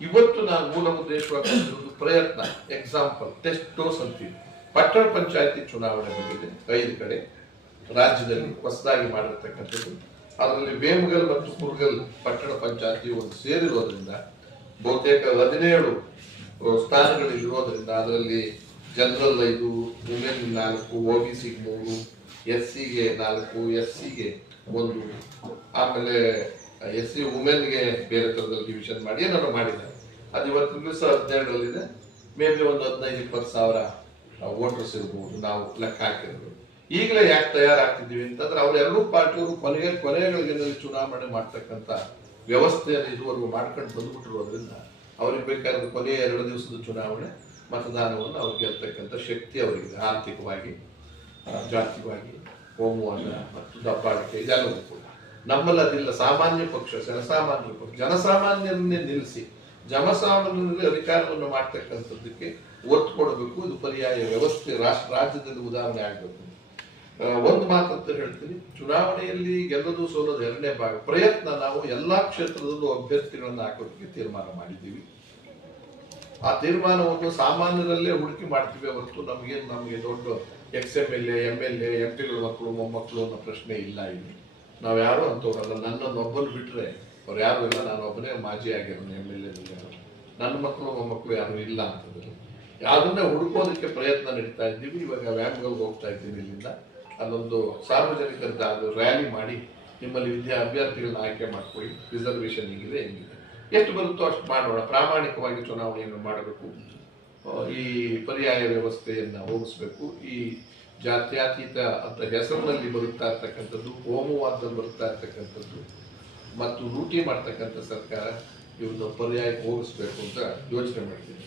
ಇವತ್ತು ನಾನು ಮೂಲ ಉದ್ದೇಶವಾಗಿ ಪ್ರಯತ್ನ ಎಕ್ಸಾಂಪಲ್ ಟೆಸ್ಟ್ ಡೋಸ್ ಅಂತೀವಿ. ಪಟ್ಟಣ ಪಂಚಾಯತಿ ಚುನಾವಣೆ ಬಂದಿದೆ 5 ಕಡೆ ರಾಜ್ಯದಲ್ಲಿ ಹೊಸದಾಗಿ ಮಾಡಿರ್ತಕ್ಕಂಥದ್ದು. ಅದರಲ್ಲಿ ವೇಮಗಲ್ ಮತ್ತು ಕುರ್ಗಲ್ ಪಟ್ಟಣ ಪಂಚಾಯತಿ ಒಂದು ಸೇರಿರೋದ್ರಿಂದ ಬಹುತೇಕ 17 ಸ್ಥಾನಗಳಿರೋದ್ರಿಂದ ಅದರಲ್ಲಿ ಜನರಲ್ 5, ವುಮೆನ್ 4, OBC 3, SC-ಗೆ 4, SC-ಗೆ 1, ಆಮೇಲೆ SC ವುಮೆನ್ಗೆ ಬೇರೆ ತರದಲ್ಲಿ ಡಿವಿಷನ್ ಮಾಡಿ ಏನಾದ್ರು ಮಾಡಿದ್ದಾರೆ. ಅದು ಇವತ್ತು ದಿವಸ 12ರಲ್ಲಿದೆ. ಮೇ ಬಿ ಒಂದು 15-20 ಸಾವಿರ ವೋಟರ್ಸ್ ಇರ್ಬೋದು ನಾವು ಲೆಕ್ಕ ಹಾಕಿರೋದು. ಈಗಲೇ ಯಾಕೆ ತಯಾರಾಗ್ತಿದ್ದೀವಿ ಅಂತಂದ್ರೆ ಅವರೆಲ್ಲರೂ ಪಾರ್ಟಿಯವರು ಕೊನೆಗಳಿಗೆ ಚುನಾವಣೆ ಮಾಡ್ತಕ್ಕಂಥ ವ್ಯವಸ್ಥೆಯನ್ನು ಇದುವರೆಗೂ ಮಾಡ್ಕೊಂಡು ಬಂದ್ಬಿಟ್ಟಿರೋದ್ರಿಂದ ಅವ್ರಿಗೆ ಬೇಕಾದ ಕೊನೆಯ 2 ದಿವಸದ ಚುನಾವಣೆ ಮತದಾನವನ್ನು ಅವ್ರಿಗೆ ಗೆಲ್ತಕ್ಕಂಥ ಶಕ್ತಿ ಅವರಿಗಿದೆ. ಆರ್ಥಿಕವಾಗಿ, ಜಾತಿಕವಾಗಿ, ಕೋಮುವಾದ ಮತ್ತು ದಬ್ಬಾಳಿಕೆ ಇದೆಲ್ಲವೂ ಕೂಡ ನಮ್ಮಲ್ಲಿ ಅದಿಲ್ಲ. ಸಾಮಾನ್ಯ ಪಕ್ಷ, ಜನಸಾಮಾನ್ಯ ಪಕ್ಷ, ಜನಸಾಮಾನ್ಯರನ್ನೇ ನಿಲ್ಲಿಸಿ ಜನಸಾಮಾನ್ಯರಿಗೆ ಅಧಿಕಾರವನ್ನು ಮಾಡ್ತಕ್ಕಂಥದ್ದಕ್ಕೆ ಒತ್ತು ಕೊಡಬೇಕು. ಇದು ಪರ್ಯಾಯ ವ್ಯವಸ್ಥೆ ರಾಜ್ಯದಲ್ಲಿ ಉದಾಹರಣೆ ಆಗಬೇಕು. ಒಂದು ಮಾತಂತ ಹೇಳ್ತೀನಿ, ಚುನಾವಣೆಯಲ್ಲಿ ಗೆಲ್ಲೋದು ಸೋಲೋದು 2ನೇ ಭಾಗ. ಪ್ರಯತ್ನ ನಾವು ಎಲ್ಲಾ ಕ್ಷೇತ್ರದಲ್ಲೂ ಅಭ್ಯರ್ಥಿಗಳನ್ನು ಹಾಕೋದಕ್ಕೆ ತೀರ್ಮಾನ ಮಾಡಿದ್ದೀವಿ. ಆ ತೀರ್ಮಾನವನ್ನು ಸಾಮಾನ್ಯರಲ್ಲೇ ಹುಡುಕಿ ಮಾಡ್ತೀವಿ ಹೊರತು ನಮಗೆ ದೊಡ್ಡ XMLA, MLA, MP-ಗಳ ಮಕ್ಕಳು ಮೊಮ್ಮಕ್ಕಳು ಅನ್ನೋ ಪ್ರಶ್ನೆ ಇಲ್ಲ. ಇಲ್ಲಿ ನಾವು ಯಾರು ಅಂತವ್ರಲ್ಲ. ನನ್ನನ್ನು ಒಬ್ಬರು ಬಿಟ್ರೆ ಅವ್ರು ಯಾರು ಇಲ್ಲ. ನಾನು ಒಬ್ಬನೇ ಮಾಜಿ ಆಗಿರೋನು MLA. ನನ್ನ ಮಕ್ಕಳು ಮೊಮ್ಮಕ್ಕಳು ಯಾರು ಇಲ್ಲ ಅಂತಂದ್ರೆ ಅದನ್ನೇ ಹುಡುಕೋದಕ್ಕೆ ಪ್ರಯತ್ನ ನಡೀತಾ ಇದ್ದೀವಿ. ಇವಾಗ ವ್ಯಾಮ್ಗಲ್ಗೆ ಹೋಗ್ತಾ ಇದ್ದೀನಿ. ಇಲ್ಲಿಂದ ಅಲ್ಲೊಂದು ಸಾರ್ವಜನಿಕರ ರ್ಯಾಲಿ ಮಾಡಿ ನಿಮ್ಮಲ್ಲಿ ಅಭ್ಯರ್ಥಿಗಳನ್ನ ಆಯ್ಕೆ ಮಾಡ್ಕೊಳ್ಳಿ, ರಿಸರ್ವೇಶನ್ ಹೀಗಿದೆ ಹೆಂಗಿದೆ, ಎಷ್ಟು ಬರುತ್ತೋ ಅಷ್ಟು ಮಾಡೋಣ, ಪ್ರಾಮಾಣಿಕವಾಗಿ ಚುನಾವಣೆಯನ್ನು ಮಾಡಬೇಕು, ಈ ಪರ್ಯಾಯ ವ್ಯವಸ್ಥೆಯನ್ನು ಹೋಗಿಸ್ಬೇಕು. ಈ ಜಾತ್ಯತೀತ ಅಂತ ಹೆಸರಿನಲ್ಲಿ ಬರುತ್ತಾ ಇರ್ತಕ್ಕಂಥದ್ದು, ಕೋಮುವಾದದಲ್ಲಿ ಬರುತ್ತಾ ಇರ್ತಕ್ಕಂಥದ್ದು ಮತ್ತು ಲೂಟಿ ಮಾಡ್ತಕ್ಕಂಥ ಸರ್ಕಾರ ಇವನ್ನು ಪರ್ಯಾಯ ಹೋಗಿಸ್ಬೇಕು ಅಂತ ಯೋಚನೆ ಮಾಡ್ತೀನಿ.